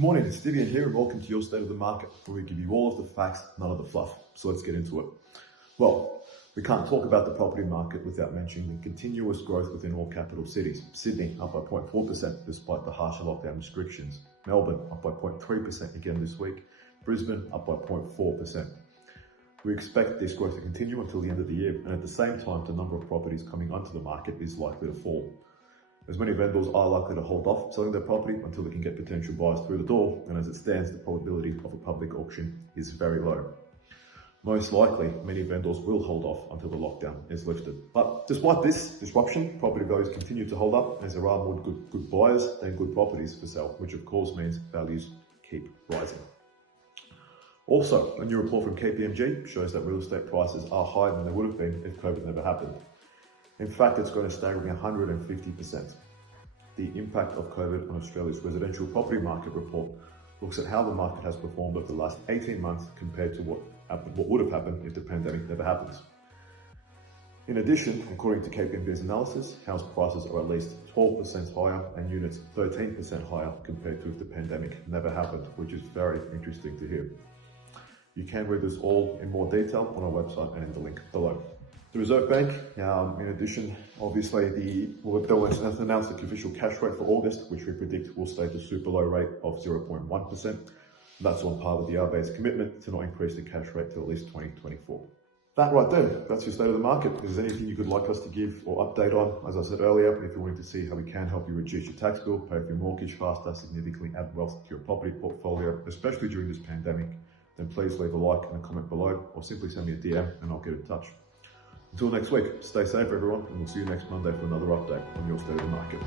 Good morning, it's Divyan here and welcome to your State of the Market, where we give you all of the facts, none of the fluff. So let's get into it. Well, we can't talk about the property market without mentioning the continuous growth within all capital cities. Sydney up by 0.4% despite the harsher lockdown restrictions. Melbourne up by 0.3% again this week. Brisbane up by 0.4%. We expect this growth to continue until the end of the year, and at the same time the number of properties coming onto the market is likely to fall. As many vendors are likely to hold off selling their property until they can get potential buyers through the door, and as it stands, the probability of a public auction is very low. Most likely, many vendors will hold off until the lockdown is lifted. But despite this disruption, property values continue to hold up as there are more good buyers than good properties for sale, which of course means values keep rising. Also, a new report from KPMG shows that real estate prices are higher than they would have been if COVID never happened. In fact, it's going to staggering 150%. The impact of COVID on Australia's residential property market report looks at how the market has performed over the last 18 months compared to what would have happened if the pandemic never happened. In addition, according to KPMG's analysis, house prices are at least 12% higher and units 13% higher compared to if the pandemic never happened, which is very interesting to hear. You can read this all in more detail on our website and in the link below. The Reserve Bank, in addition, obviously, they'll announce the official cash rate for August, which we predict will stay at the super low rate of 0.1%. That's on par with the RBA's commitment to not increase the cash rate till at least 2024. That right there, that's your state of the market. If there's anything you could like us to give or update on, as I said earlier, if you're wanting to see how we can help you reduce your tax bill, pay for your mortgage faster, significantly add wealth to your property portfolio, especially during this pandemic, then please leave a like and a comment below, or simply send me a DM and I'll get in touch. Until next week, stay safe everyone, and we'll see you next Monday for another update on your State of the Market.